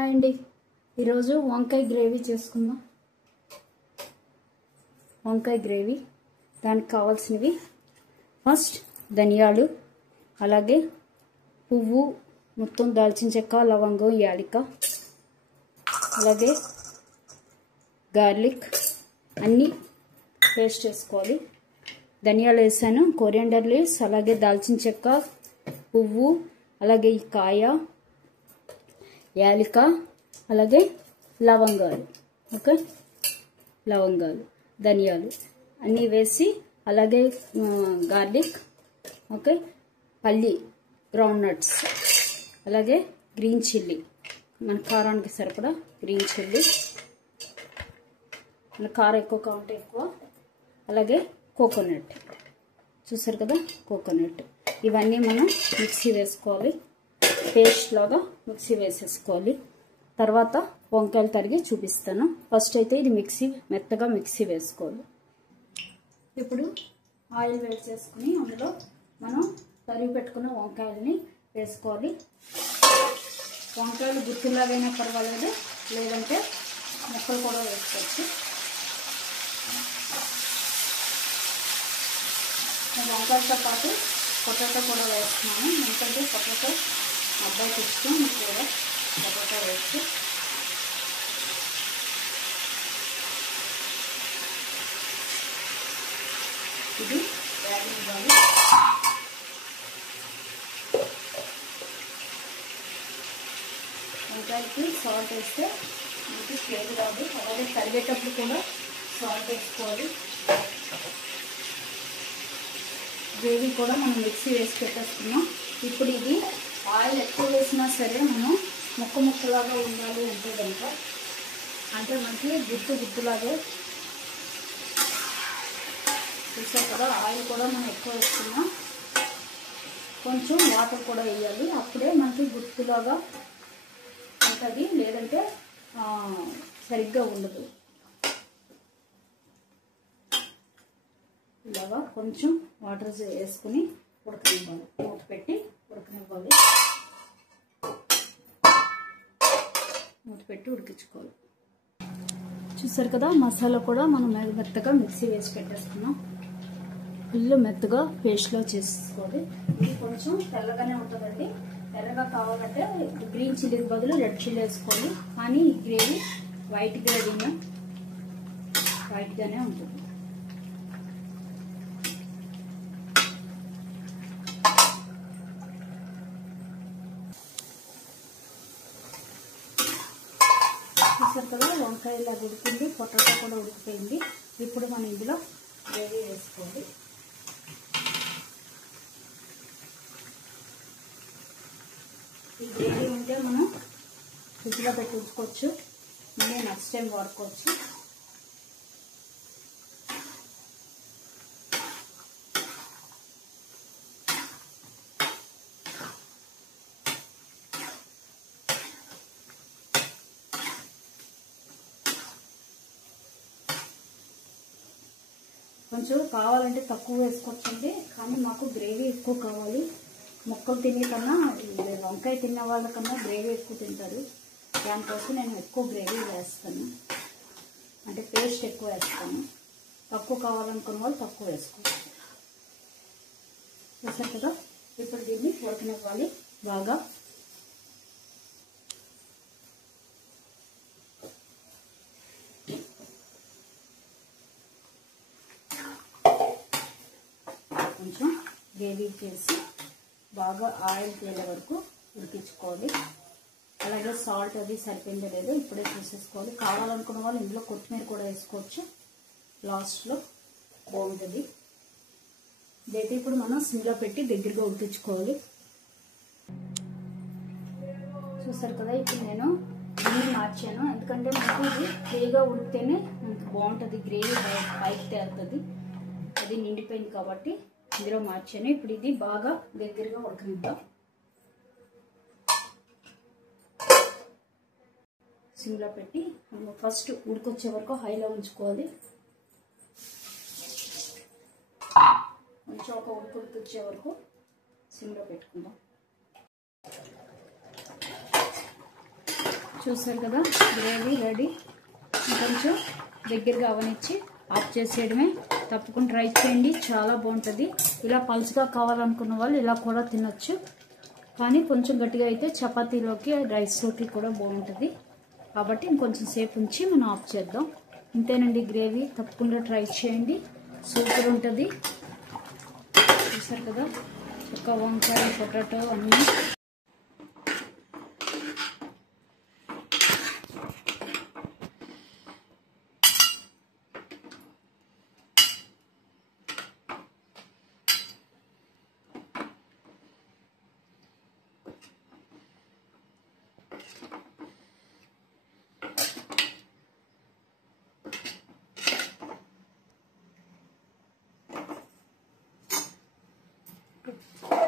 Hi అండి, ఈరోజు వంకాయ గ్రేవీ చేసుకుందాం. వంకాయ గ్రేవీ దానికి కావాల్సినవి ఫస్ట్ ధనియాలు, అలాగే పువ్వు, మొత్తం దాల్చిన చెక్క, లవంగం, యాలక, అలాగే గార్లిక్ అన్నీ పేస్ట్ చేసుకోవాలి. ధనియాలు వేసాను, కొరియాండర్ లీవ్స్, అలాగే దాల్చిన చెక్క, పువ్వు, అలాగే ఈ కాయ, యాలక, అలాగే లవంగాలు. ఓకే, లవంగాలు, ధనియాలు అన్నీ వేసి, అలాగే గార్లిక్, ఓకే, పల్లి, గ్రౌండ్ నట్స్, అలాగే గ్రీన్ చిల్లీ, మన కారానికి సరిపడా గ్రీన్ చిల్లీ, మన కారం ఎక్కువ కావాలంటే ఎక్కువ, అలాగే కోకోనట్, చూసారు కదా కోకోనట్. ఇవన్నీ మనం మిక్సీ వేసుకోవాలి, పేస్ట్ లాగా మిక్సీ వేసేసుకోవాలి. తర్వాత వంకాయలు తరిగి చూపిస్తాను. ఫస్ట్ అయితే ఇది మెత్తగా మిక్సీ వేసుకోవాలి. ఇప్పుడు ఆయిల్ వేడి చేసుకుని అందులో మనం తరిగి పెట్టుకున్న వంకాయలని వేసుకోవాలి. వంకాయలు గుత్తులాగైనా పర్వాలేదు, లేదంటే ముక్కలు కూడా వేసుకోవచ్చు. వంకాయలతో పాటు పొటాటో కూడా వేస్తున్నాను, ఎందుకంటే పొటాటో అబ్బాయికి ఇష్టం. కూడా పొటాటో వేసి ఇది వేగనివ్వాలి. వంకాయలకి సాల్ట్ వేస్తే మనకి ఫ్లేవర్ రాదు. అలాగే తరిగేటప్పుడు కూడా సాల్ట్ వేసుకోవాలి. గ్రేవీ కూడా మనం మిక్సీ వేసి పెట్టేసుకున్నాం. ఇప్పుడు ఇది ఆయిల్ ఎక్కువ వేసినా సరే మనం ముక్కలాగా ఉండాలి అంటే కనుక, అంటే మనకి గుత్తులాగే చూసారు కదా. ఆయిల్ కూడా మనం ఎక్కువ వేసుకున్నాం, కొంచెం వాటర్ కూడా వేయాలి, అప్పుడే మనకి గుత్తులాగా ఉంటుంది, లేదంటే సరిగ్గా ఉండదు. ఇలాగా కొంచెం వాటర్ వేసుకుని ఉడకనివ్వాలి, మూత పెట్టి ఉడకనివ్వాలి, మూత పెట్టి ఉడికించుకోవాలి. చూసారు కదా, మసాలా కూడా మనం మెత్తగా మిక్సీ వేసి పెట్టేసుకున్నాం. ఫుల్ మెత్తగా పేస్ట్లో చేసుకోవాలి. ఇది కొంచెం తెల్లగానే ఉంటుందండి. తెల్లగా కావాలంటే గ్రీన్ చిల్లీ బదులు రెడ్ చిల్లీ వేసుకోవాలి. కానీ ఈ గ్రేవీ వైట్గానే ఉంటుంది. చూసారు కదా, వంకాయ ఇలా ఉడికింది, పొటాటో కూడా ఉడికిపోయింది. ఇప్పుడు మనం ఇందులో గ్రేవీ వేసుకోవాలి. ఈ గ్రేవీ ఉంటే మనం ఫ్రిడ్జ్లో పెట్టి ఉంచుకోవచ్చు, మళ్ళీ నెక్స్ట్ టైం వాడుకోవచ్చు. కొంచెం కావాలంటే తక్కువ వేసుకోవచ్చండి, కానీ మాకు గ్రేవీ ఎక్కువ కావాలి. ముక్కలు తినే కన్నా వంకాయ తిన్న వాళ్ళకన్నా గ్రేవీ ఎక్కువ తింటారు. దానికోసం నేను ఎక్కువ గ్రేవీ వేస్తాను, అంటే పేస్ట్ ఎక్కువ వేస్తాను. తక్కువ కావాలనుకున్న వాళ్ళు తక్కువ వేసుకోవచ్చు. చూసారు కదా, ఇప్పుడు దీన్ని ఉడకనివ్వాలి బాగా. కొంచెం గ్రేవీ చేసి బాగా ఆయిల్ తేలే వరకు ఉడికించుకోవాలి. అలాగే సాల్ట్ అది సరిపోయిందో లేదో ఇప్పుడే చూసేసుకోవాలి. కావాలనుకున్న వాళ్ళు ఇందులో కొత్తిమీర కూడా వేసుకోవచ్చు, లాస్ట్లో బాగుంటుంది. ఇదైతే ఇప్పుడు మనం సిమ్లో పెట్టి దగ్గరగా ఉడికించుకోవాలి. చూసారు కదా, ఇప్పుడు నేను నీళ్ళు మార్చాను, ఎందుకంటే మనకు ఇది ఫ్రీగా ఉడికితేనే మనకు బాగుంటుంది. గ్రేవీ పైకి తేలుతుంది, అది నిండిపోయింది కాబట్టి ఇందులో మార్చాను. ఇప్పుడు ఇది బాగా దగ్గరగా ఉడకనిద్దాం. సిమ్లో పెట్టి ఫస్ట్ ఉడికొచ్చే వరకు హైలో ఉంచుకోవాలి. కొంచెం ఒక ఉడికొచ్చే వరకు సిమ్లో పెట్టుకుందాం. చూసారు కదా గ్రేవీ రెడీ. కొంచెం దగ్గరగా అవనిచ్చి ఆఫ్ చేసేయడమే. తప్పకుండా ట్రై చేయండి, చాలా బాగుంటుంది. ఇలా పలుచగా కావాలనుకున్న వాళ్ళు ఇలా కూడా తినొచ్చు, కానీ కొంచెం గట్టిగా అయితే చపాతీలోకి రైస్లోకి కూడా బాగుంటుంది. కాబట్టి ఇంకొంచెం సేపు ఉంచి మనం ఆఫ్ చేద్దాం. ఇంతేనండి గ్రేవీ. తప్పకుండా ట్రై చేయండి, సూపర్ ఉంటుంది. చూసారు కదా చక్క వంకాయ పొటాటో అన్నీ.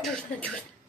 Just